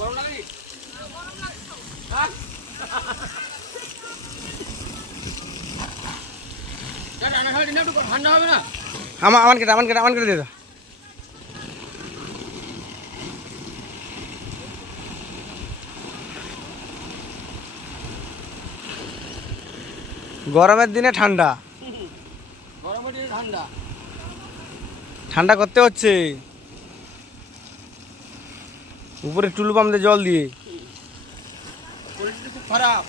গরম লাগে ঠান্ডা হবে না। আমার কেটে দিয়ে দাও। গরমের দিনে ঠান্ডা, গরমের দিনে ঠান্ডা ঠান্ডা করতে হচ্ছে। উপরে টুলু পাম্প দিয়ে জল দিয়ে খুব খারাপ।